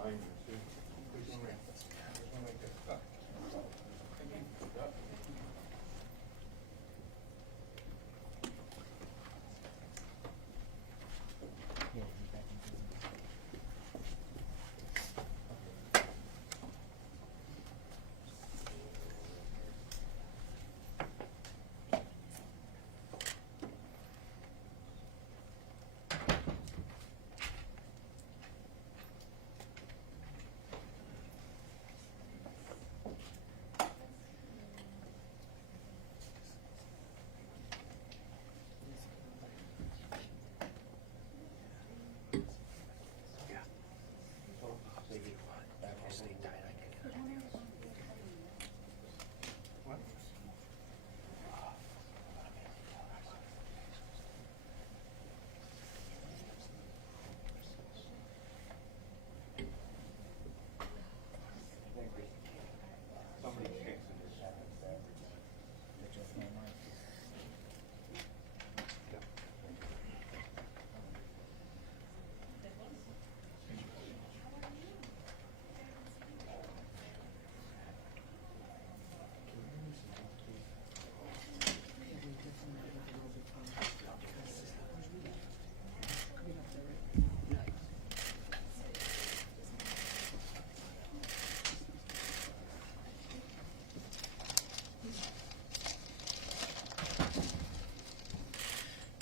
behind you, see? There's one right there. There's one right there. Look. Yep. Somebody kicks in this.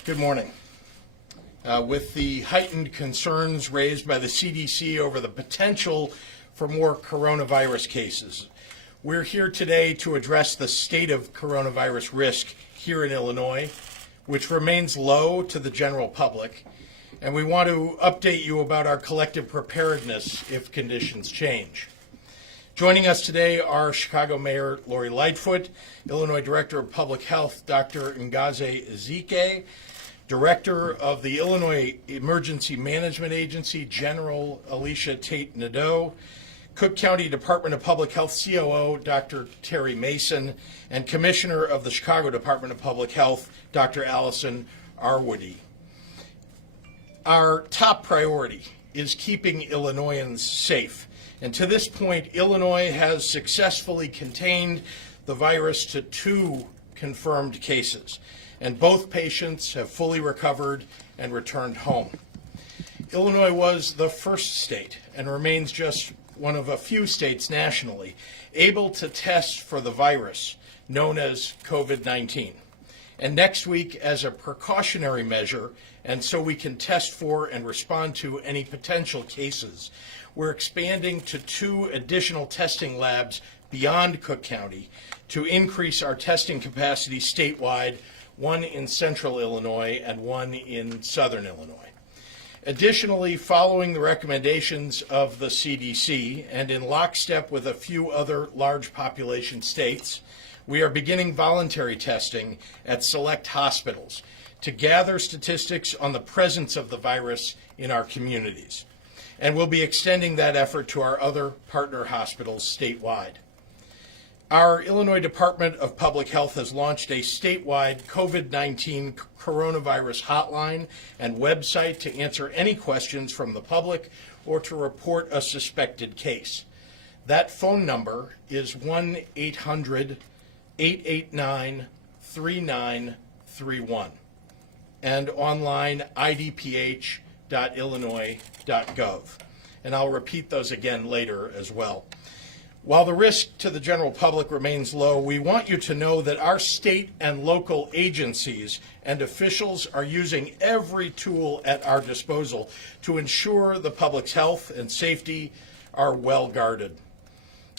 Good morning. With the heightened concerns raised by the CDC over the potential for more coronavirus cases, we're here today to address the state of coronavirus risk here in Illinois, which remains low to the general public, and we want to update you about our collective preparedness if conditions change. Joining us today are Chicago Mayor Lori Lightfoot, Illinois Director of Public Health Dr. Ngozi Ezike, Director of the Illinois Emergency Management Agency, General Alicia Tate Nadeau, Cook County Department of Public Health COO, Dr. Terry Mason, and Commissioner of the Chicago Department of Public Health, Dr. Allison Arwady. Our top priority is keeping Illinoisans safe. And to this point, Illinois has successfully contained the virus to 2 confirmed cases, and both patients have fully recovered and returned home. Illinois was the first state, and remains just one of a few states nationally, able to test for the virus known as COVID-19. And next week, as a precautionary measure, and so we can test for and respond to any potential cases, we're expanding to 2 additional testing labs beyond Cook County to increase our testing capacity statewide, one in central Illinois and one in southern Illinois. Additionally, following the recommendations of the CDC and in lockstep with a few other large population states, we are beginning voluntary testing at select hospitals to gather statistics on the presence of the virus in our communities. And we'll be extending that effort to our other partner hospitals statewide. Our Illinois Department of Public Health has launched a statewide COVID-19 coronavirus hotline and website to answer any questions from the public or to report a suspected case. That phone number is 1-800-889-3931 and online idph.illinois.gov. And I'll repeat those again later as well. While the risk to the general public remains low, we want you to know that our state and local agencies and officials are using every tool at our disposal to ensure the public's health and safety are well guarded.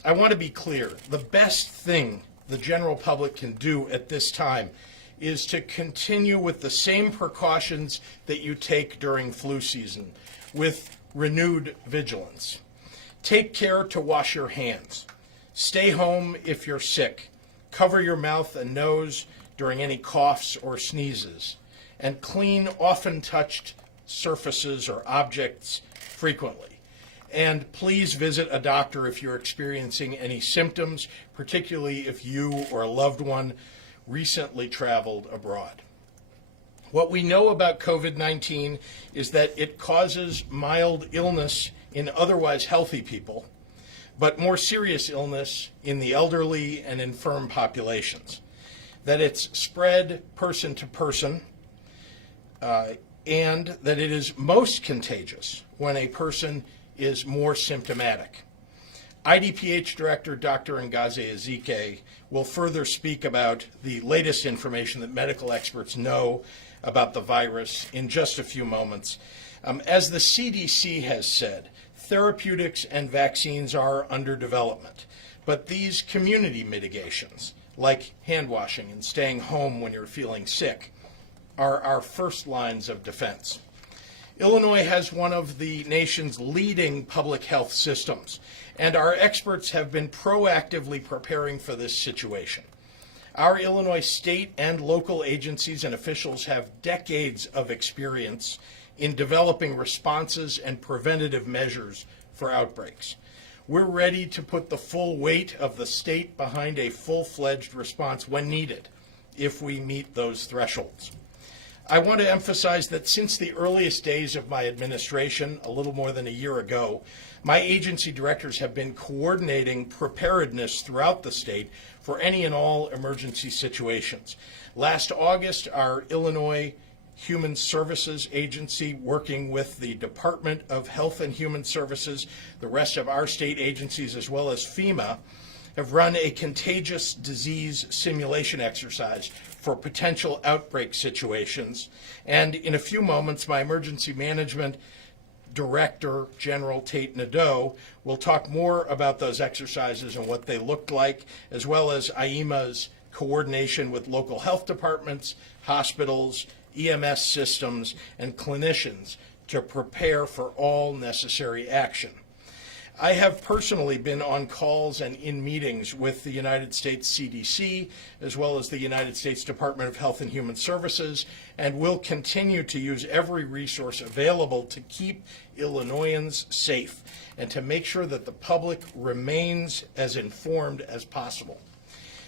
I want to be clear, the best thing the general public can do at this time is to continue with the same precautions that you take during flu season, with renewed vigilance. Take care to wash your hands. Stay home if you're sick. Cover your mouth and nose during any coughs or sneezes. And clean often touched surfaces or objects frequently. And please visit a doctor if you're experiencing any symptoms, particularly if you or a loved one recently traveled abroad. What we know about COVID-19 is that it causes mild illness in otherwise healthy people, but more serious illness in the elderly and infirm populations. That it's spread person to person, and that it is most contagious when a person is more symptomatic. IDPH Director Dr. Ngozi Ezike will further speak about the latest information that medical experts know about the virus in just a few moments. As the CDC has said, therapeutics and vaccines are under development, but these community mitigations, like hand washing and staying home when you're feeling sick, are our first lines of defense. Illinois has one of the nation's leading public health systems, and our experts have been proactively preparing for this situation. Our Illinois state and local agencies and officials have decades of experience in developing responses and preventative measures for outbreaks. We're ready to put the full weight of the state behind a full-fledged response when needed, if we meet those thresholds. I want to emphasize that since the earliest days of my administration, a little more than a year ago, my agency directors have been coordinating preparedness throughout the state for any and all emergency situations. Last August, our Illinois Human Services Agency, working with the Department of Health and Human Services, the rest of our state agencies, as well as FEMA, have run a contagious disease simulation exercise for potential outbreak situations. And in a few moments, my emergency management director, General Tate Nadeau, will talk more about those exercises and what they looked like, as well as IEMA's coordination with local health departments, hospitals, EMS systems, and clinicians to prepare for all necessary action. I have personally been on calls and in meetings with the United States CDC, as well as the United States Department of Health and Human Services, and will continue to use every resource available to keep Illinoisans safe and to make sure that the public remains as informed as possible.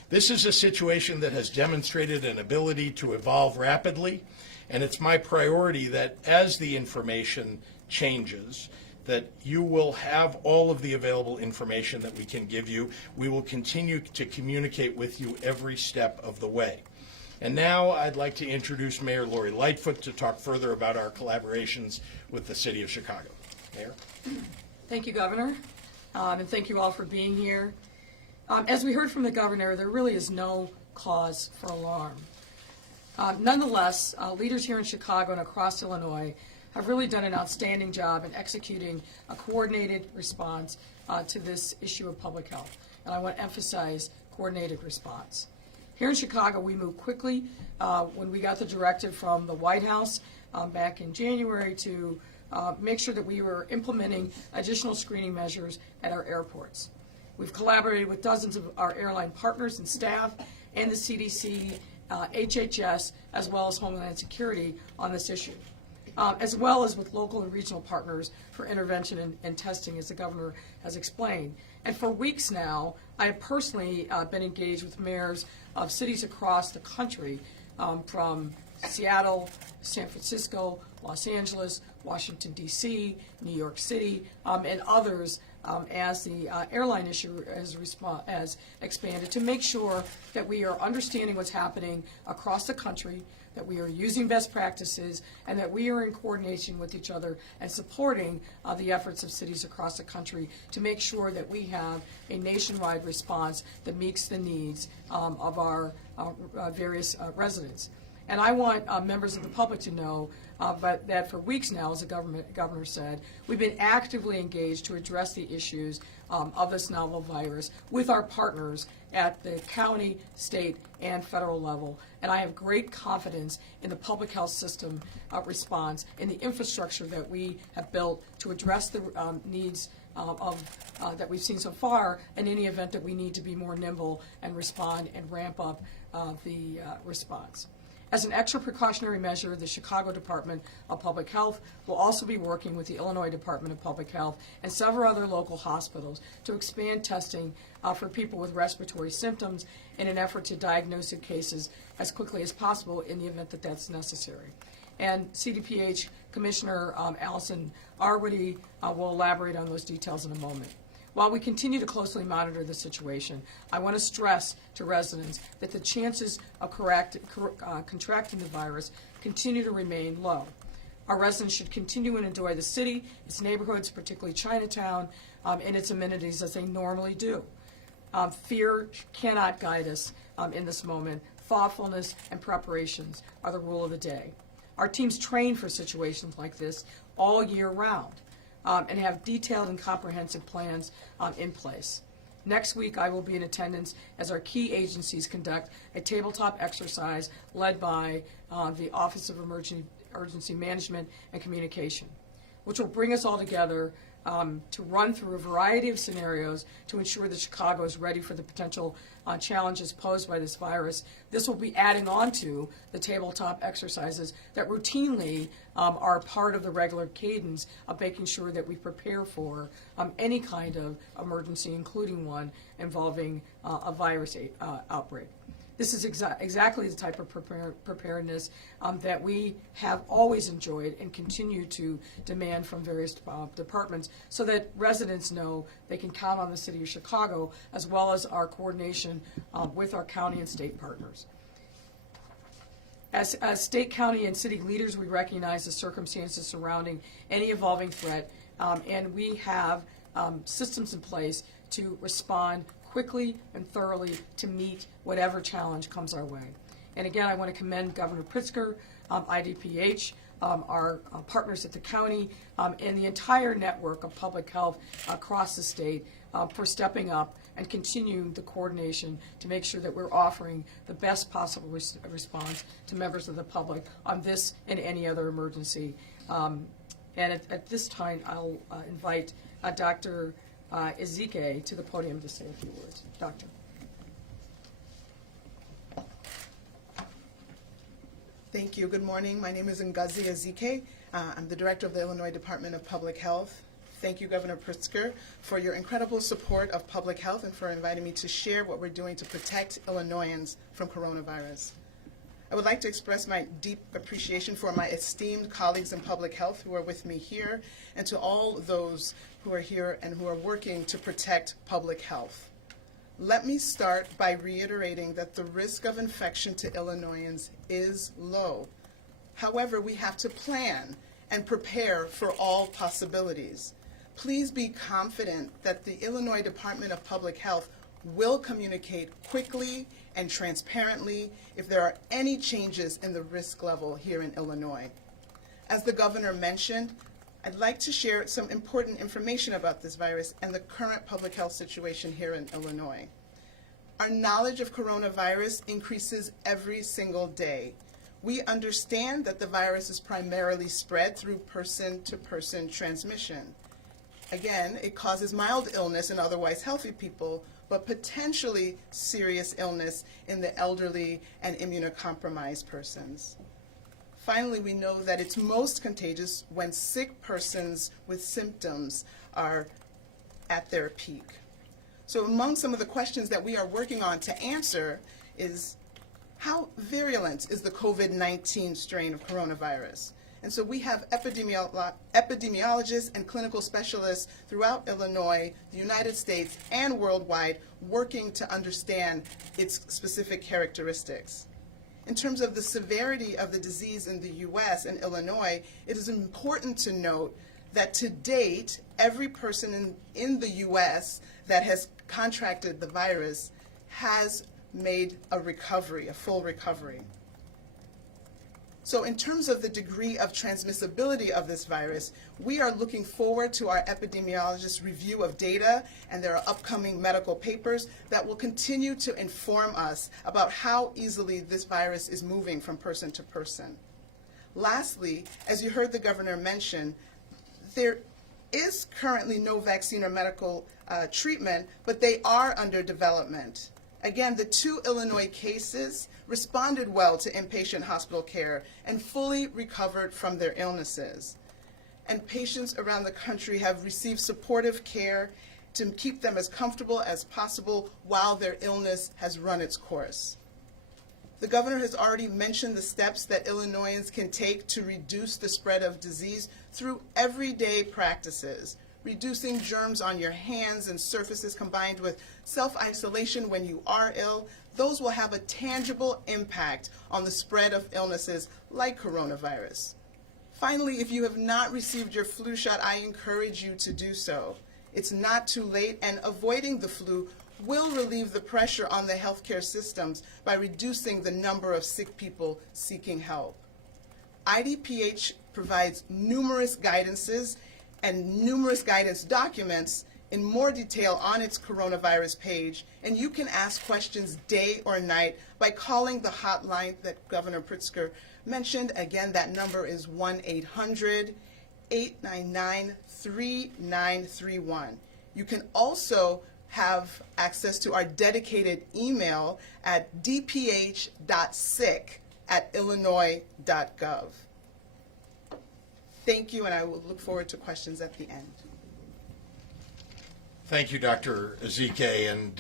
This is a situation that has demonstrated an ability to evolve rapidly, and it's my priority that as the information changes, that you will have all of the available information that we can give you. We will continue to communicate with you every step of the way. And now I'd like to introduce Mayor Lori Lightfoot to talk further about our collaborations with the City of Chicago. Mayor? Thank you, Governor, and thank you all for being here. As we heard from the Governor, there really is no cause for alarm. Nonetheless, leaders here in Chicago and across Illinois have really done an outstanding job in executing a coordinated response to this issue of public health. And I want to emphasize coordinated response. Here in Chicago, we moved quickly when we got the directive from the White House back in January to make sure that we were implementing additional screening measures at our airports. We've collaborated with dozens of our airline partners and staff and the CDC, HHS, as well as Homeland Security on this issue, as well as with local and regional partners for intervention and testing, as the Governor has explained. And for weeks now, I have personally been engaged with mayors of cities across the country, from Seattle, San Francisco, Los Angeles, Washington, D.C., New York City, and others, as the airline issue has expanded, to make sure that we are understanding what's happening across the country, that we are using best practices, and that we are in coordination with each other and supporting the efforts of cities across the country to make sure that we have a nationwide response that meets the needs of our various residents. And I want members of the public to know that for weeks now, as the governor said, we've been actively engaged to address the issues of this novel virus with our partners at the county, state, and federal level. And I have great confidence in the public health system response, in the infrastructure that we have built to address the needs that we've seen so far, in any event that we need to be more nimble and respond and ramp up the response. As an extra precautionary measure, the Chicago Department of Public Health will also be working with the Illinois Department of Public Health and several other local hospitals to expand testing for people with respiratory symptoms in an effort to diagnose the cases as quickly as possible in the event that that's necessary. And CDPH Commissioner Allison Arwady will elaborate on those details in a moment. While we continue to closely monitor the situation, I want to stress to residents that the chances of contracting the virus continue to remain low. Our residents should continue and enjoy the city, its neighborhoods, particularly Chinatown, and its amenities as they normally do. Fear cannot guide us in this moment. Thoughtfulness and preparations are the rule of the day. Our teams train for situations like this all year round and have detailed and comprehensive plans in place. Next week, I will be in attendance as our key agencies conduct a tabletop exercise led by the Office of Emergency Management and Communication, which will bring us all together to run through a variety of scenarios to ensure that Chicago is ready for the potential challenges posed by this virus. This will be adding on to the tabletop exercises that routinely are part of the regular cadence of making sure that we prepare for any kind of emergency, including one involving a virus outbreak. This is exactly the type of preparedness that we have always enjoyed and continue to demand from various departments so that residents know they can count on the City of Chicago as well as our coordination with our county and state partners. As state, county, and city leaders, we recognize the circumstances surrounding any evolving threat, and we have systems in place to respond quickly and thoroughly to meet whatever challenge comes our way. And again, I want to commend Governor Pritzker, IDPH, our partners at the county, and the entire network of public health across the state for stepping up and continuing the coordination to make sure that we're offering the best possible response to members of the public on this and any other emergency. And at this time, I'll invite Dr. Ezike to the podium to say a few words. Doctor. Thank you. Good morning. My name is Ngozi Ezike. I'm the director of the Illinois Department of Public Health. Thank you, Governor Pritzker, for your incredible support of public health and for inviting me to share what we're doing to protect Illinoisans from coronavirus. I would like to express my deep appreciation for my esteemed colleagues in public health who are with me here, and to all those who are here and who are working to protect public health. Let me start by reiterating that the risk of infection to Illinoisans is low. However, we have to plan and prepare for all possibilities. Please be confident that the Illinois Department of Public Health will communicate quickly and transparently if there are any changes in the risk level here in Illinois. As the governor mentioned, I'd like to share some important information about this virus and the current public health situation here in Illinois. Our knowledge of coronavirus increases every single day. We understand that the virus is primarily spread through person-to-person transmission. Again, it causes mild illness in otherwise healthy people, but potentially serious illness in the elderly and immunocompromised persons. Finally, we know that it's most contagious when sick persons with symptoms are at their peak. So among some of the questions that we are working on to answer is, how virulent is the COVID-19 strain of coronavirus? And so we have epidemiologists and clinical specialists throughout Illinois, the United States, and worldwide working to understand its specific characteristics. In terms of the severity of the disease in the U.S. and Illinois, it is important to note that to date, every person in the U.S. that has contracted the virus has made a recovery, a full recovery. So in terms of the degree of transmissibility of this virus, we are looking forward to our epidemiologists' review of data, and there are upcoming medical papers that will continue to inform us about how easily this virus is moving from person to person. Lastly, as you heard the governor mention, there is currently no vaccine or medical treatment, but they are under development. Again, the 2 Illinois cases responded well to inpatient hospital care and fully recovered from their illnesses. And patients around the country have received supportive care to keep them as comfortable as possible while their illness has run its course. The governor has already mentioned the steps that Illinoisans can take to reduce the spread of disease through everyday practices. Reducing germs on your hands and surfaces combined with self-isolation when you are ill, those will have a tangible impact on the spread of illnesses like coronavirus. Finally, if you have not received your flu shot, I encourage you to do so. It's not too late, and avoiding the flu will relieve the pressure on the healthcare systems by reducing the number of sick people seeking help. IDPH provides numerous guidances and numerous guidance documents in more detail on its coronavirus page, and you can ask questions day or night by calling the hotline that Governor Pritzker mentioned. Again, that number is 1-800-899-3931. You can also have access to our dedicated email at dph.sick@illinois.gov. Thank you, and I will look forward to questions at the end. Thank you, Dr. Ezike. And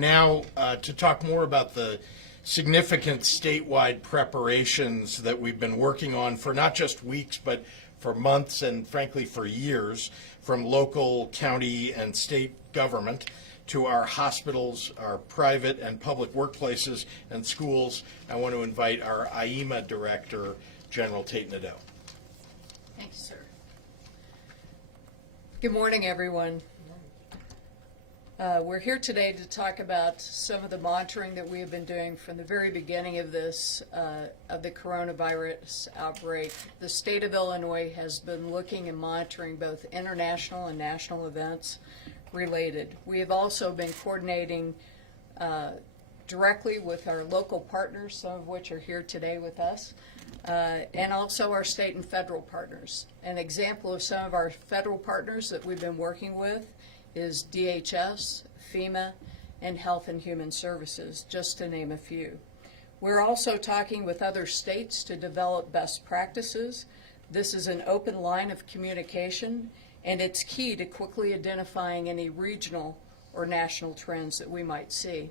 now to talk more about the significant statewide preparations that we've been working on for not just weeks, but for months and frankly for years, from local, county, and state government to our hospitals, our private and public workplaces and schools. I want to invite our IEMA Director, General Tate Nadeau. Thank you, sir. Good morning, everyone. We're here today to talk about some of the monitoring that we have been doing from the very beginning of this, of the coronavirus outbreak. The state of Illinois has been looking and monitoring both international and national events related. We have also been coordinating directly with our local partners, some of which are here today with us, and also our state and federal partners. An example of some of our federal partners that we've been working with is DHS, FEMA, and Health and Human Services, just to name a few. We're also talking with other states to develop best practices. This is an open line of communication, and it's key to quickly identifying any regional or national trends that we might see.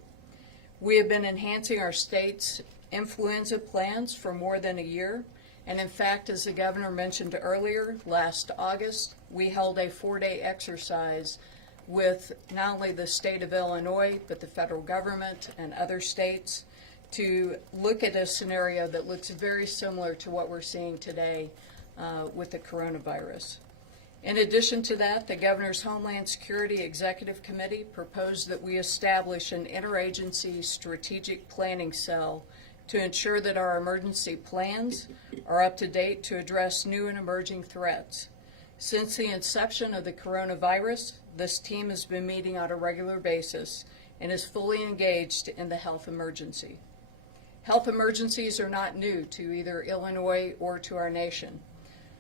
We have been enhancing our state's influenza plans for more than a year, and in fact, as the governor mentioned earlier, last August, we held a 4-day exercise with not only the state of Illinois, but the federal government and other states to look at a scenario that looks very similar to what we're seeing today with the coronavirus. In addition to that, the Governor's Homeland Security Executive Committee proposed that we establish an interagency strategic planning cell to ensure that our emergency plans are up to date to address new and emerging threats. Since the inception of the coronavirus, this team has been meeting on a regular basis and is fully engaged in the health emergency. Health emergencies are not new to either Illinois or to our nation.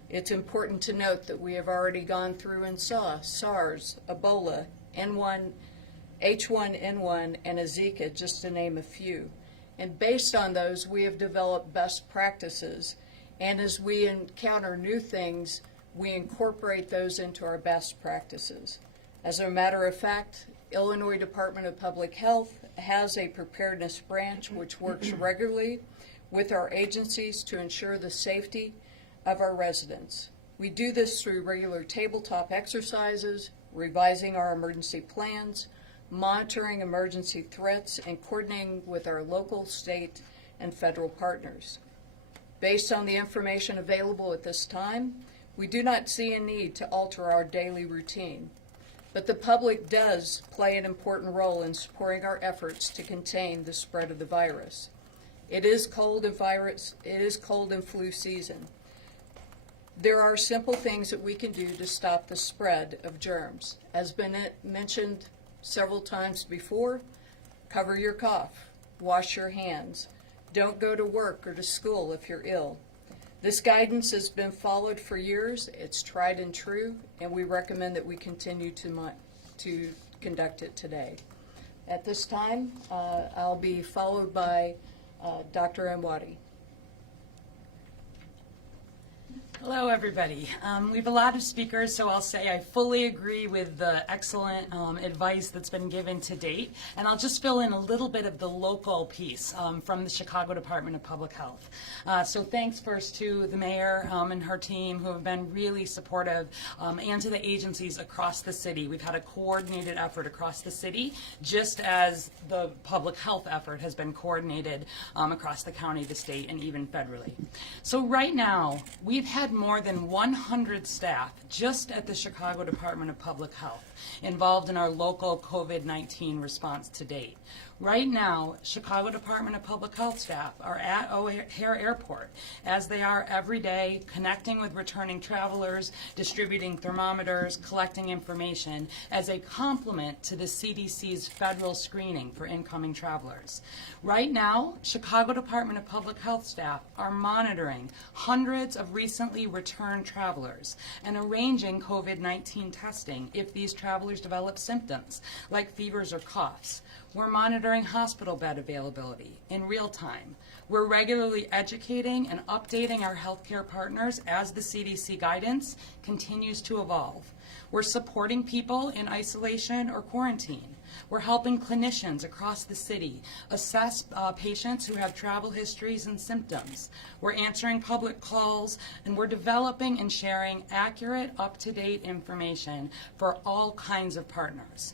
It's important to note that we have already gone through and saw SARS, Ebola, H1N1, and Zika, just to name a few. And based on those, we have developed best practices. And as we encounter new things, we incorporate those into our best practices. As a matter of fact, Illinois Department of Public Health has a preparedness branch which works regularly with our agencies to ensure the safety of our residents. We do this through regular tabletop exercises, revising our emergency plans, monitoring emergency threats, and coordinating with our local, state, and federal partners. Based on the information available at this time, we do not see a need to alter our daily routine, but the public does play an important role in supporting our efforts to contain the spread of the virus. It is cold and flu season. There are simple things that we can do to stop the spread of germs. As been mentioned several times before, cover your cough, wash your hands, don't go to work or to school if you're ill. This guidance has been followed for years, it's tried and true, and we recommend that we continue to conduct it today. At this time, I'll be followed by Dr. Amwadi. Hello, everybody. We have a lot of speakers, so I'll say I fully agree with the excellent advice that's been given to date, and I'll just fill in a little bit of the local piece from the Chicago Department of Public Health. So thanks first to the mayor and her team who have been really supportive, and to the agencies across the city. We've had a coordinated effort across the city, just as the public health effort has been coordinated across the county, the state, and even federally. So right now, we've had more than 100 staff just at the Chicago Department of Public Health involved in our local COVID-19 response to date. Right now, Chicago Department of Public Health staff are at O'Hare Airport, as they are every day, connecting with returning travelers, distributing thermometers, collecting information as a complement to the CDC's federal screening for incoming travelers. Right now, Chicago Department of Public Health staff are monitoring hundreds of recently returned travelers and arranging COVID-19 testing if these travelers develop symptoms like fevers or coughs. We're monitoring hospital bed availability in real time. We're regularly educating and updating our healthcare partners as the CDC guidance continues to evolve. We're supporting people in isolation or quarantine. We're helping clinicians across the city assess patients who have travel histories and symptoms. We're answering public calls, and we're developing and sharing accurate, up-to-date information for all kinds of partners.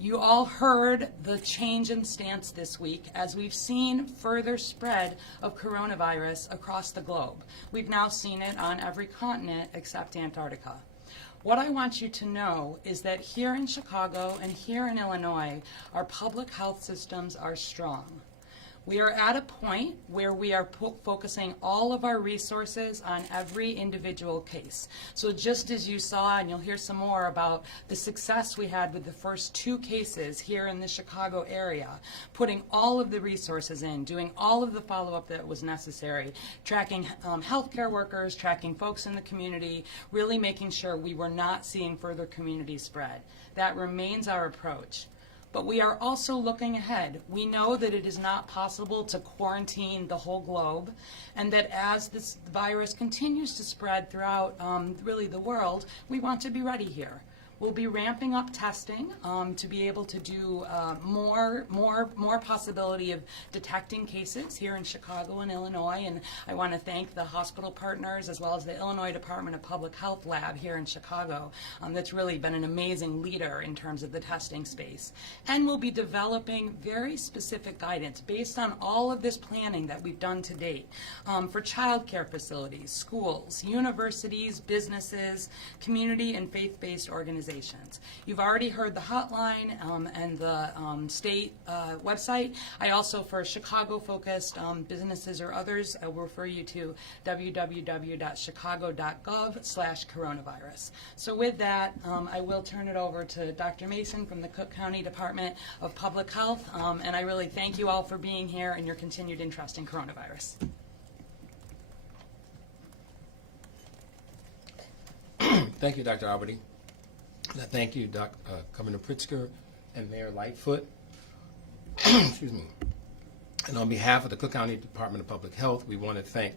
You all heard the change in stance this week as we've seen further spread of coronavirus across the globe. We've now seen it on every continent except Antarctica. What I want you to know is that here in Chicago and here in Illinois, our public health systems are strong. We are at a point where we are focusing all of our resources on every individual case. So just as you saw, and you'll hear some more about the success we had with the first 2 cases here in the Chicago area, putting all of the resources in, doing all of the follow-up that was necessary, tracking healthcare workers, tracking folks in the community, really making sure we were not seeing further community spread. That remains our approach. But we are also looking ahead. We know that it is not possible to quarantine the whole globe, and that as this virus continues to spread throughout really the world, we want to be ready here. We'll be ramping up testing to be able to do more possibility of detecting cases here in Chicago and Illinois. And I want to thank the hospital partners as well as the Illinois Department of Public Health lab here in Chicago that's really been an amazing leader in terms of the testing space. And we'll be developing very specific guidance based on all of this planning that we've done to date for child care facilities, schools, universities, businesses, community and faith-based organizations. You've already heard the hotline and the state website. I also, for Chicago-focused businesses or others, I will refer you to www.chicago.gov/coronavirus. So with that, I will turn it over to Dr. Mason from the Cook County Department of Public Health, and I really thank you all for being here and your continued interest in coronavirus. Thank you, Dr. Alberty. Thank you, Governor Pritzker and Mayor Lightfoot. Excuse me. And on behalf of the Cook County Department of Public Health, we want to thank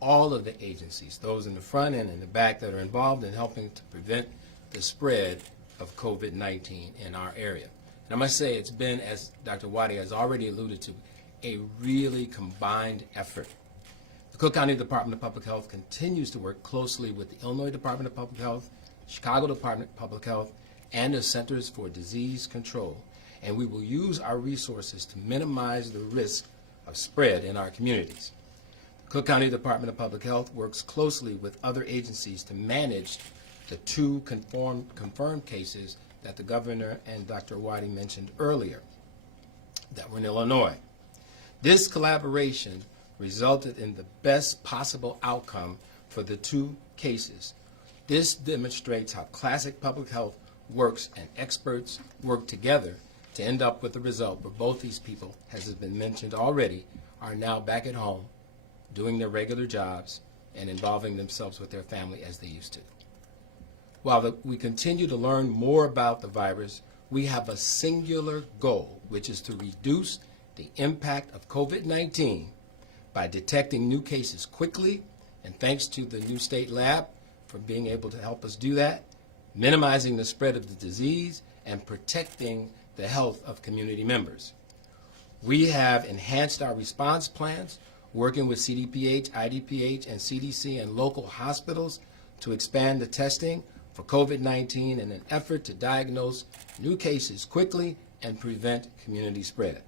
all of the agencies, those in the front end and the back, that are involved in helping to prevent the spread of COVID-19 in our area. And I must say, it's been, as Dr. Waddy has already alluded to, a really combined effort. The Cook County Department of Public Health continues to work closely with the Illinois Department of Public Health, Chicago Department of Public Health, and the Centers for Disease Control, and we will use our resources to minimize the risk of spread in our communities. The Cook County Department of Public Health works closely with other agencies to manage the 2 confirmed cases that the Governor and Dr. Waddy mentioned earlier that were in Illinois. This collaboration resulted in the best possible outcome for the 2 cases. This demonstrates how classic public health works, and experts work together to end up with the result where both these people, as has been mentioned already, are now back at home doing their regular jobs and involving themselves with their family as they used to. While we continue to learn more about the virus, we have a singular goal, which is to reduce the impact of COVID-19 by detecting new cases quickly And thanks to the new state lab for being able to help us do that, minimizing the spread of the disease and protecting the health of community members. We have enhanced our response plans, working with CDPH, IDPH, and CDC and local hospitals to expand the testing for COVID-19 in an effort to diagnose new cases quickly and prevent community spread.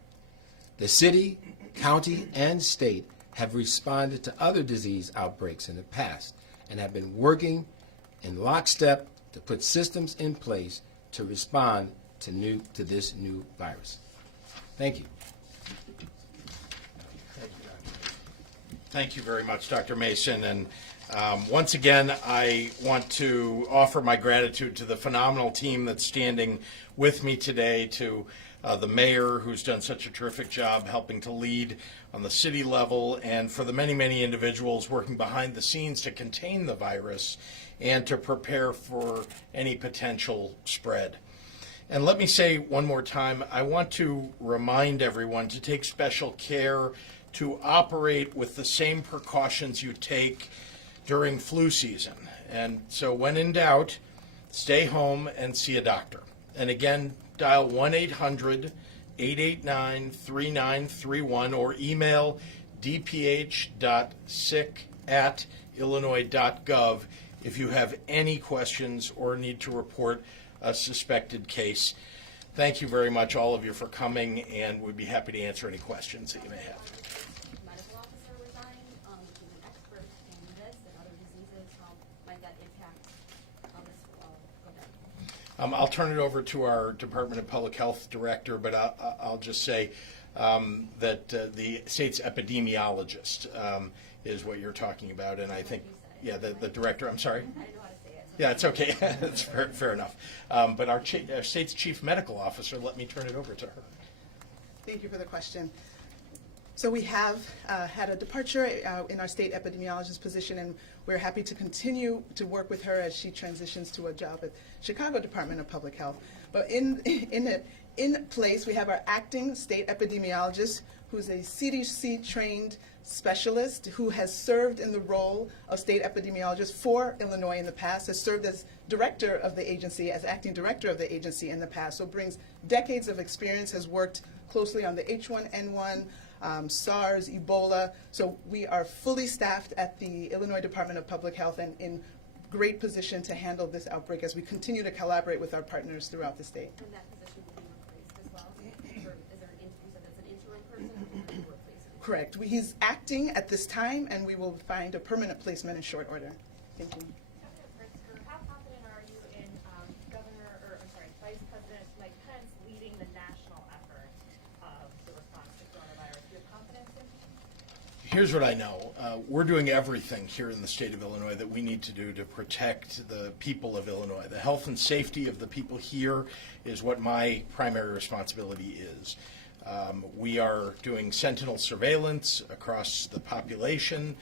The city, county, and state have responded to other disease outbreaks in the past and have been working in lockstep to put systems in place to respond to this new virus. Thank you. Thank you very much, Dr. Mason. And once again, I want to offer my gratitude to the phenomenal team that's standing with me today, to the mayor, who's done such a terrific job helping to lead on the city level, and for the many, many individuals working behind the scenes to contain the virus and to prepare for any potential spread. And let me say one more time, I want to remind everyone to take special care to operate with the same precautions you take during flu season. And so when in doubt, stay home and see a doctor. And again, dial 1-800-889-3931 or email dph.sick@illinois.gov if you have any questions or need to report a suspected case. Thank you very much, all of you, for coming, and we'd be happy to answer any questions that you may have. Medical officer resigned, he's an expert in this and other diseases, how might that impact how this will go down? I'll turn it over to our Department of Public Health Director, but I'll just say that the state's epidemiologist is what you're talking about, and I think, yeah, the director, I'm sorry? I don't know how to say it. Yeah, it's okay. It's fair enough. But our state's chief medical officer, let me turn it over to her. Thank you for the question. So we have had a departure in our state epidemiologist position, and we're happy to continue to work with her as she transitions to a job at Chicago Department of Public Health. But in place, we have our acting state epidemiologist, who's a CDC-trained specialist who has served in the role of state epidemiologist for Illinois in the past, has served as director of the agency, as acting director of the agency in the past, so brings decades of experience, has worked closely on the H1N1, SARS, Ebola. So we are fully staffed at the Illinois Department of Public Health and in great position to handle this outbreak as we continue to collaborate with our partners throughout the state. And that position will be replaced as well? Or is there you said that's an interim person, or will you replace it? Correct. He's acting at this time, and we will find a permanent placement in short order. Thank you. Governor Pritzker, how confident are you in Vice President Mike Pence leading the national effort of the response to coronavirus? Do you have confidence in him? Here's what I know. We're doing everything here in the state of Illinois that we need to do to protect the people of Illinois. The health and safety of the people here is what my primary responsibility is. We are doing sentinel surveillance across the population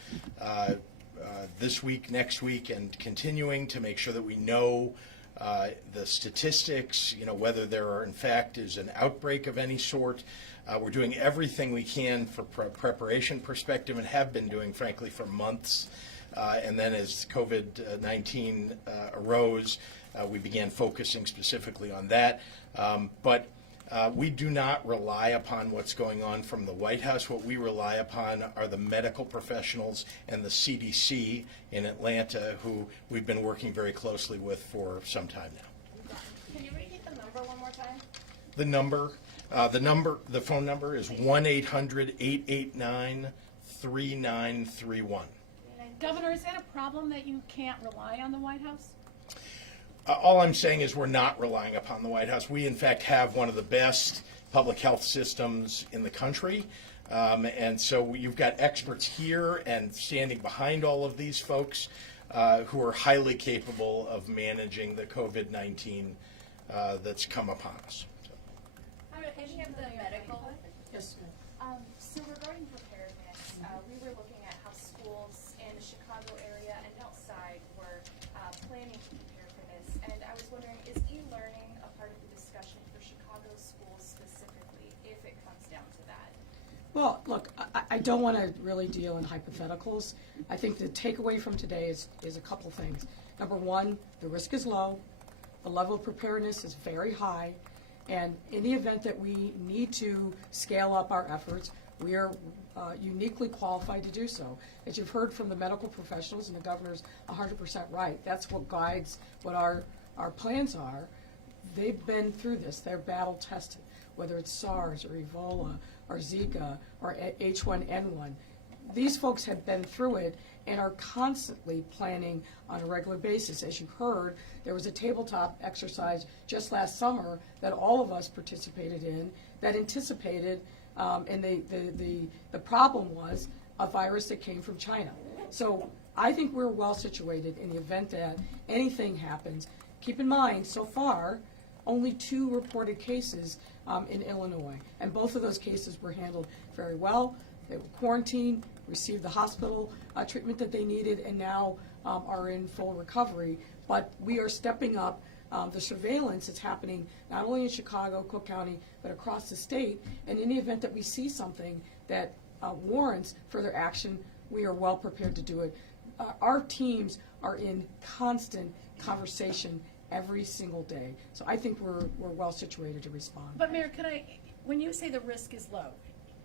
this week, next week, and continuing to make sure that we know the statistics, whether there are, in fact, is an outbreak of any sort. We're doing everything we can for preparation perspective and have been doing, frankly, for months. And then as COVID-19 arose, we began focusing specifically on that. But we do not rely upon what's going on from the White House. What we rely upon are the medical professionals and the CDC in Atlanta, who we've been working very closely with for some time now. Can you repeat the number one more time? The phone number is 1-800-889-3931. Governor, is that a problem that you can't rely on the White House? All I'm saying is we're not relying upon the White House. We, in fact, have one of the best public health systems in the country. And so you've got experts here and standing behind all of these folks who are highly capable of managing the COVID-19 that's come upon us. Any of the medical? Yes. So regarding preparedness, we were looking at how schools in the Chicago area and outside were planning to prepare for this. And I was wondering, is e-learning a part of the discussion for Chicago schools specifically, if it comes down to that? Well, look, I don't want to really deal in hypotheticals. I think the takeaway from today is a couple things. Number one, the risk is low, the level of preparedness is very high, and in the event that we need to scale up our efforts, we are uniquely qualified to do so. As you've heard from the medical professionals, and the governor's 100% right, that's what guides what our plans are. They've been through this, they're battle tested, whether it's SARS or Ebola or Zika or H1N1. These folks have been through it and are constantly planning on a regular basis. As you heard, there was a tabletop exercise just last summer that all of us participated in that anticipated, and the problem was a virus that came from China. So I think we're well situated in the event that anything happens. Keep in mind, so far, only 2 reported cases in Illinois, and both of those cases were handled very well. They were quarantined, received the hospital treatment that they needed, and now are in full recovery. But we are stepping up the surveillance that's happening not only in Chicago, Cook County, but across the state. And in the event that we see something that warrants further action, we are well prepared to do it. Our teams are in constant conversation every single day. So I think we're well situated to respond. But Mayor, when you say the risk is low,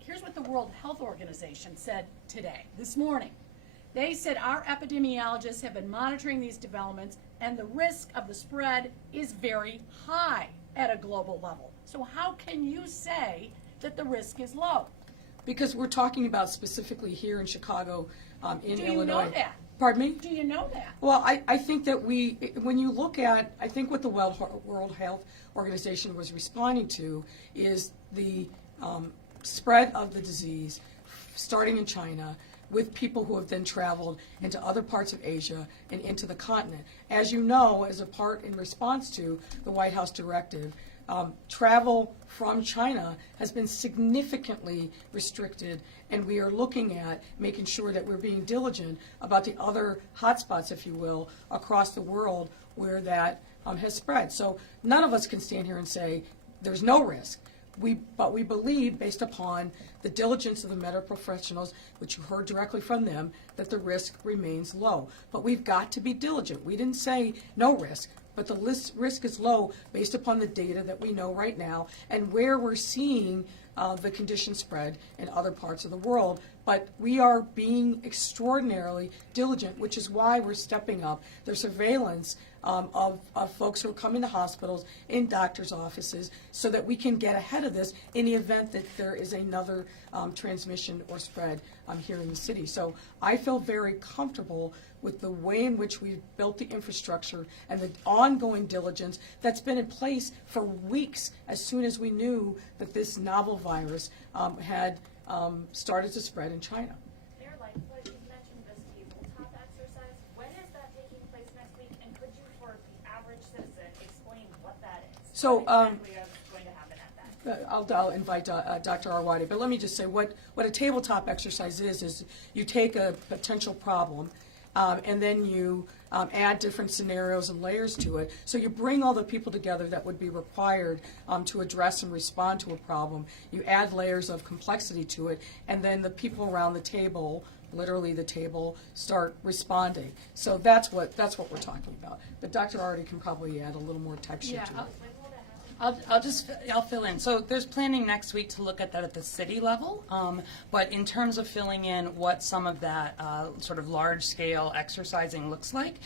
here's what the World Health Organization said today, this morning. They said our epidemiologists have been monitoring these developments and the risk of the spread is very high at a global level. So how can you say that the risk is low? Because we're talking about specifically here in Chicago, in Do Illinois. you know that? Pardon me? Do you know that? Well, I think that when you look at, I think what the World Health Organization was responding to is the spread of the disease starting in China with people who have then traveled into other parts of Asia and into the continent. As you know, as a part in response to the White House directive, travel from China has been significantly restricted, and we are looking at making sure that we're being diligent about the other hotspots, if you will, across the world where that has spread. So none of us can stand here and say there's no risk. But we believe, based upon the diligence of the medical professionals, which you heard directly from them, that the risk remains low. But we've got to be diligent. We didn't say no risk, but the risk is low based upon the data that we know right now and where we're seeing the condition spread in other parts of the world. But we are being extraordinarily diligent, which is why we're stepping up the surveillance of folks who are coming to hospitals, in doctors' offices, so that we can get ahead of this in the event that there is another transmission or spread here in the city. So I feel very comfortable with the way in which we've built the infrastructure and the ongoing diligence that's been in place for weeks as soon as we knew that this novel virus had started to spread in China. Mayor Lightfoot, you mentioned this tabletop exercise. When is that taking place next week? And could you, for the average citizen, explain what that is? So, What exactly is going to happen at that? I'll invite Dr. Arwady, but let me just say what a tabletop exercise is you take a potential problem and then you add different scenarios and layers to it. So you bring all the people together that would be required to address and respond to a problem. You add layers of complexity to it, and then the people around the table, literally the table, start responding. So that's what we're talking about. But Dr. Arwady can probably add a little more texture to it. I'll fill in. So there's planning next week to look at that at the city level, but in terms of filling in what some of that sort of large-scale exercising looks like,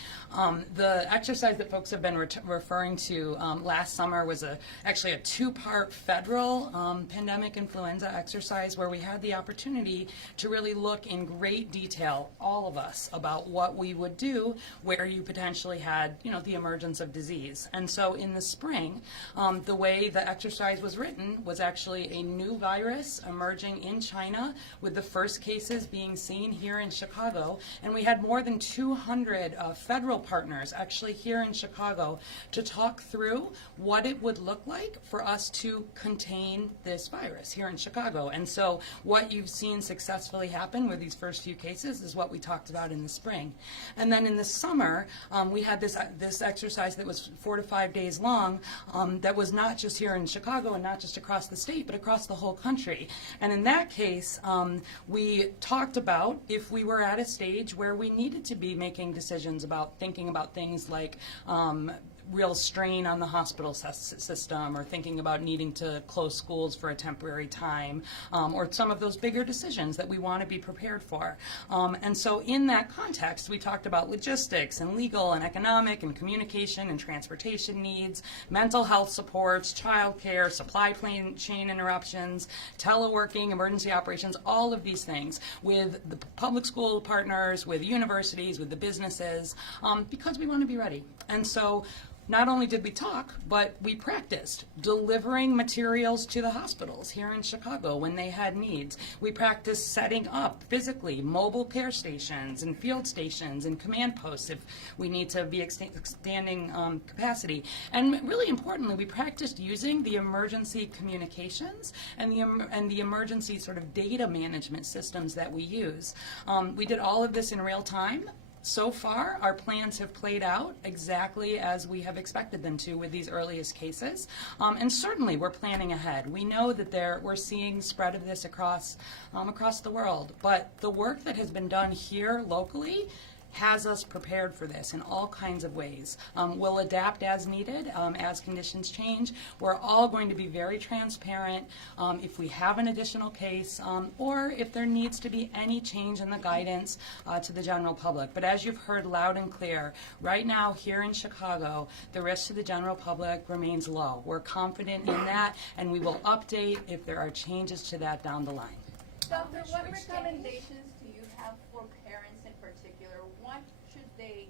the exercise that folks have been referring to last summer was actually a 2-part federal pandemic influenza exercise where we had the opportunity to really look in great detail, all of us, about what we would do where you potentially had, the emergence of disease. And so in the spring, the way the exercise was written was actually a new virus emerging in China, with the first cases being seen here in Chicago. And we had more than 200 federal partners actually here in Chicago to talk through what it would look like for us to contain this virus here in Chicago. And so what you've seen successfully happen with these first few cases is what we talked about in the spring. And then in the summer, we had this exercise that was 4 to 5 days long that was not just here in Chicago and not just across the state, but across the whole country. And in that case, we talked about if we were at a stage where we needed to be making decisions about thinking about things like real strain on the hospital system, or thinking about needing to close schools for a temporary time, or some of those bigger decisions that we want to be prepared for. And so in that context, we talked about logistics and legal and economic and communication and transportation needs, mental health supports, childcare, supply chain interruptions, teleworking, emergency operations, all of these things with the public school partners, with universities, with the businesses, because we want to be ready. And so not only did we talk, but we practiced delivering materials to the hospitals here in Chicago when they had needs. We practiced setting up physically mobile care stations and field stations and command posts if we need to be expanding capacity. And really importantly, we practiced using the emergency communications and the emergency sort of data management systems that we use. We did all of this in real time. So far, our plans have played out exactly as we have expected them to with these earliest cases. And certainly, we're planning ahead. We know that we're seeing spread of this across the world. But the work that has been done here locally has us prepared for this in all kinds of ways. We'll adapt as needed, as conditions change. We're all going to be very transparent if we have an additional case, or if there needs to be any change in the guidance to the general public. But as you've heard loud and clear, right now here in Chicago, the risk to the general public remains low. We're confident in that, and we will update if there are changes to that down the line. Doctor, what recommendations do you have for parents in particular? What should they,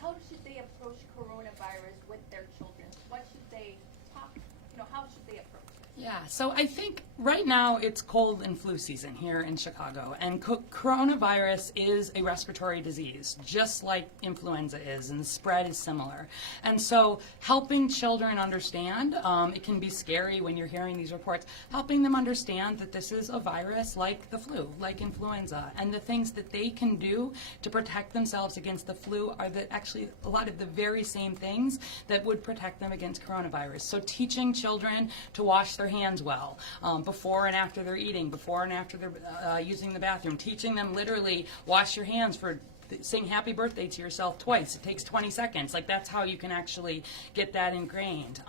how should they approach coronavirus with their children? What should they talk, how should they approach it? Yeah, so I think right now it's cold and flu season here in Chicago, and coronavirus is a respiratory disease, just like influenza is, and the spread is similar. And so helping children understand, it can be scary when you're hearing these reports, helping them understand that this is a virus like the flu, like influenza, and the things that they can do to protect themselves against the flu are actually a lot of the very same things that would protect them against coronavirus. So teaching children to wash their hands well, before and after they're eating, before and after they're using the bathroom, teaching them literally wash your hands for sing happy birthday to yourself twice. It takes 20 seconds. Like, that's how you can actually get that ingrained.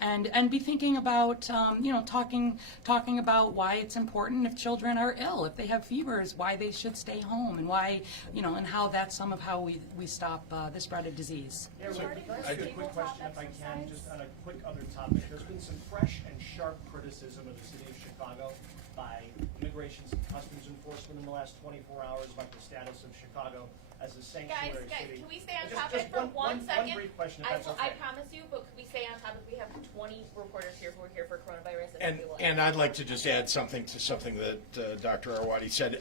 And be thinking about, talking about why it's important if children are ill, if they have fevers, why they should stay home, and why, and how that's some of how we stop the spread of disease. Yeah, can I ask a quick question, if I can, just on a quick other topic? There's been some fresh and sharp criticism of the city of Chicago by Immigration and Customs Enforcement in the last 24 hours about the status of Chicago as a sanctuary city. Can we stay on topic for one second? One brief question, if that's okay. I promise you, but can we stay on topic? We have 20 reporters here who are here for coronavirus. And I'd like to just add something to something that Dr. Arwady said.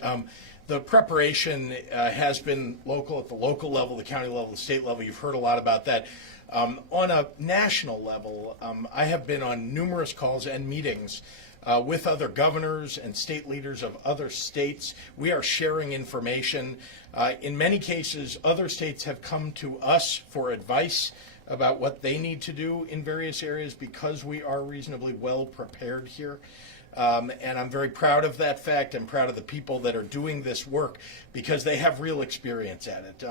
The preparation has been local, at the local level, the county level, the state level. You've heard a lot about that. On a national level, I have been on numerous calls and meetings with other governors and state leaders of other states. We are sharing information. In many cases, other states have come to us for advice about what they need to do in various areas because we are reasonably well prepared here. And I'm very proud of that fact. I'm proud of the people that are doing this work because they have real experience at it.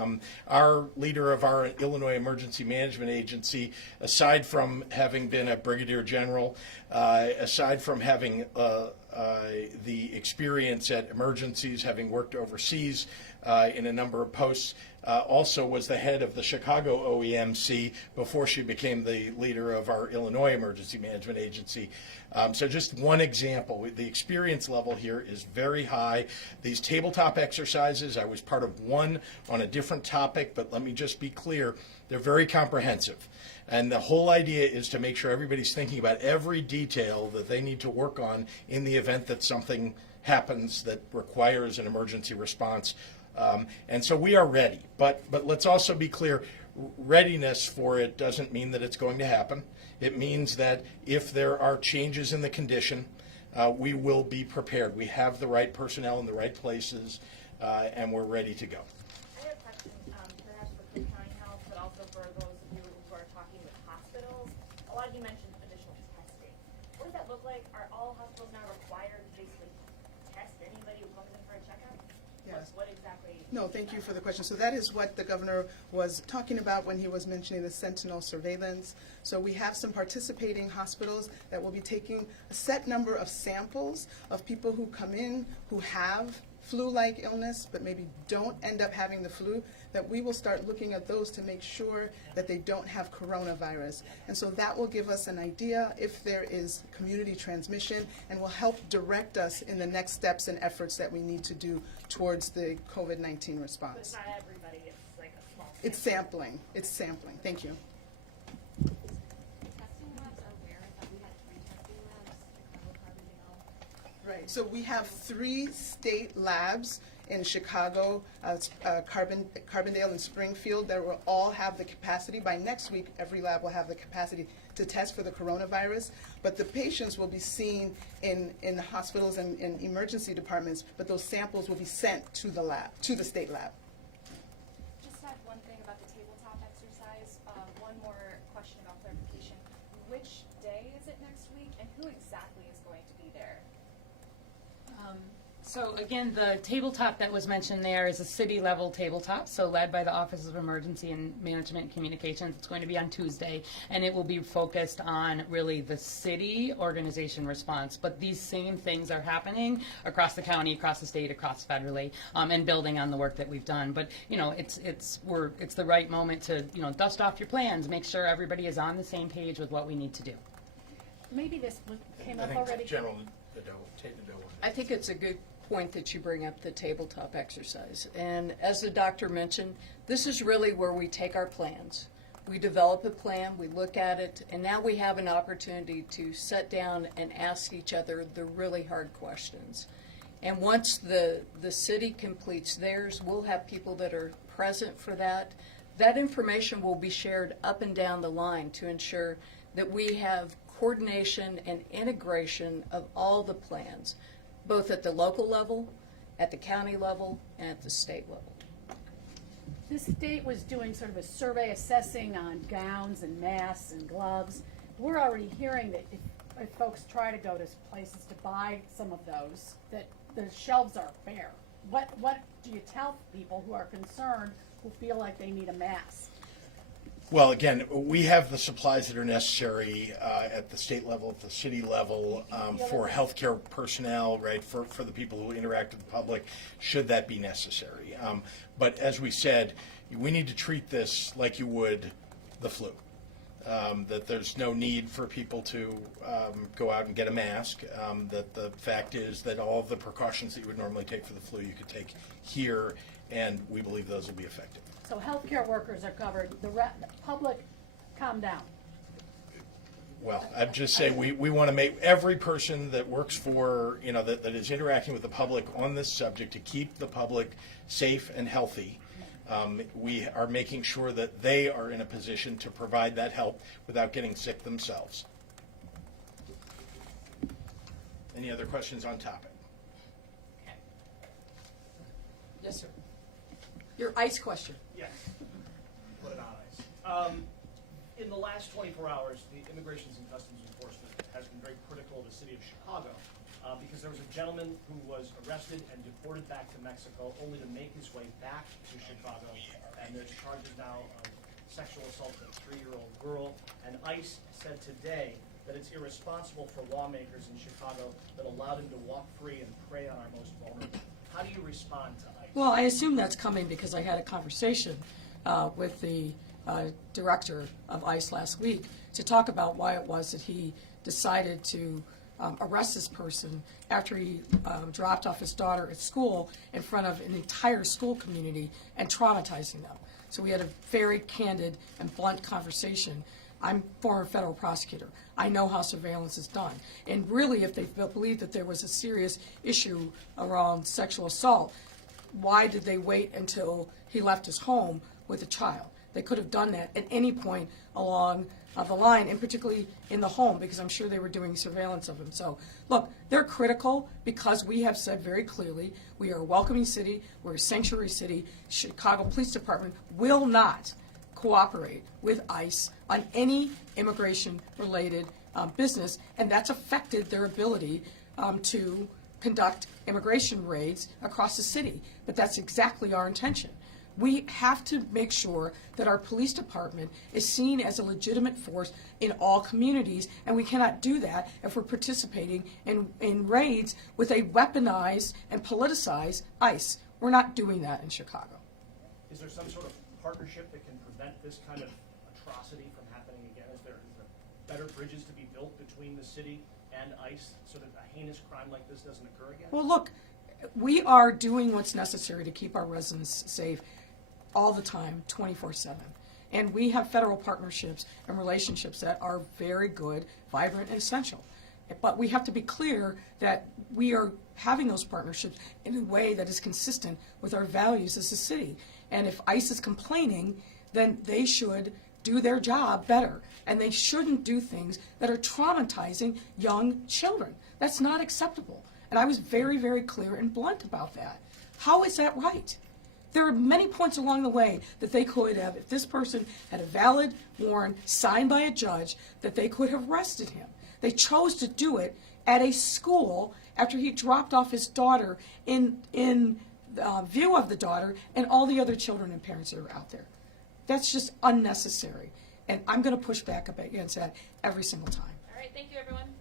Our leader of our Illinois Emergency Management Agency, aside from having been a brigadier general, aside from having the experience at emergencies, having worked overseas in a number of posts, also was the head of the Chicago OEMC before she became the leader of our Illinois Emergency Management Agency. So just one example, the experience level here is very high. These tabletop exercises, I was part of one on a different topic, but let me just be clear, they're very comprehensive. And the whole idea is to make sure everybody's thinking about every detail that they need to work on in the event that something happens that requires an emergency response. And so we are ready, but let's also be clear, readiness for it doesn't mean that it's going to happen. It means that if there are changes in the condition, we will be prepared. We have the right personnel in the right places, and we're ready to go. I have a question, perhaps for Cook County Health, but also for those of you who are talking with hospitals. A lot of you mentioned like, are all hospitals now required to basically test anybody who comes in for a checkup? Yes. What exactly? No, thank you for the question. So that is what the governor was talking about when he was mentioning the sentinel surveillance. So we have some participating hospitals that will be taking a set number of samples of people who come in who have flu-like illness but maybe don't end up having the flu, that we will start looking at those to make sure that they don't have coronavirus. And so that will give us an idea if there is community transmission and will help direct us in the next steps and efforts that we need to do towards the COVID-19 But response. not everybody, it's like a small. It's sampling. It's sampling. Thank you. Testing labs are where? I thought we had 3 testing labs, Chicago, Carbondale. Right, so we have 3 state labs in Chicago, Carbondale, and Springfield that will all have the capacity. By next week, every lab will have the capacity to test for the coronavirus. But the patients will be seen in the hospitals and in emergency departments, but those samples will be sent to the lab, to the state lab. Just had one thing about the tabletop exercise. One more question about clarification. Which day is it next week, and who exactly is going to be there? So again, the tabletop that was mentioned there is a city-level tabletop, so led by the Office of Emergency and Management and Communications. It's going to be on Tuesday, and it will be focused on really the city organization response. But these same things are happening across the county, across the state, across federally, and building on the work that we've done. But you know, it's the right moment to dust off your plans, make sure everybody is on the same page with what we need to do. Maybe this came I up think already. General Nadeau, Tate Nadeau. I think it's a good point that you bring up the tabletop exercise. And as the doctor mentioned, this is really where we take our plans. We develop a plan, we look at it, and now we have an opportunity to sit down and ask each other the really hard questions. And once the city completes theirs, we'll have people that are present for that. That information will be shared up and down the line to ensure that we have coordination and integration of all the plans, both at the local level, at the county level, and at the state level. The state was doing sort of a survey assessing on gowns and masks and gloves. We're already hearing that if folks try to go to places to buy some of those, that the shelves are bare. What do you tell people who are concerned, who feel like they need a mask? Well, again, we have the supplies that are necessary at the state level, at the city level, for healthcare personnel, right, for the people who interact with the public, should that be necessary. But as we said, we need to treat this like you would the flu. That there's no need for people to go out and get a mask, that the fact is that all of the precautions that you would normally take for the flu, you could take here, and we believe those will be effective. So healthcare workers are covered, the public, calm down. Well, I'm just saying, we want to make every person that works for, that is interacting with the public on this subject to keep the public safe and healthy. We are making sure that they are in a position to provide that help without getting sick themselves. Any other questions on topic? Yes, sir. Your ICE question. Yes. Put it on ice. In the last 24 hours, the Immigration and Customs Enforcement has been very critical of the city of Chicago because there was a gentleman who was arrested and deported back to Mexico only to make his way back to Chicago. And there's charges now of sexual assault of a 3-year-old girl. And ICE said today that it's irresponsible for lawmakers in Chicago that allowed him to walk free and prey on our most vulnerable. How do you respond to ICE? Well, I assume that's coming because I had a conversation with the director of ICE last week to talk about why it was that he decided to arrest this person after he dropped off his daughter at school in front of an entire school community and traumatizing them. So we had a very candid and blunt conversation. I'm a former federal prosecutor. I know how surveillance is done. And really, if they believed that there was a serious issue around sexual assault, why did they wait until he left his home with a child? They could have done that at any point along the line, and particularly in the home, because I'm sure they were doing surveillance of him. So, look, they're critical because we have said very clearly we are a welcoming city, we're a sanctuary city. Chicago Police Department will not cooperate with ICE on any immigration-related business, and that's affected their ability to conduct immigration raids across the city. But that's exactly our intention. We have to make sure that our police department is seen as a legitimate force in all communities, and we cannot do that if we're participating in raids with a weaponized and politicized ICE. We're not doing that in Chicago. Is there some sort of partnership that can prevent this kind of atrocity from happening again? Is there better bridges to be built between the city and ICE so that a heinous crime like this doesn't occur again? Well, look, we are doing what's necessary to keep our residents safe all the time, 24/7. And we have federal partnerships and relationships that are very good, vibrant, and essential. But we have to be clear that we are having those partnerships in a way that is consistent with our values as a city. And if ICE is complaining, then they should do their job better. And they shouldn't do things that are traumatizing young children. That's not acceptable. And I was very, very clear and blunt about that. How is that right? There are many points along the way that they could have, if this person had a valid warrant signed by a judge, that they could have arrested him. They chose to do it at a school after he dropped off his daughter in view of the daughter and all the other children and parents that are out there. That's just unnecessary. And I'm going to push back against that every single time. All right, thank you, everyone.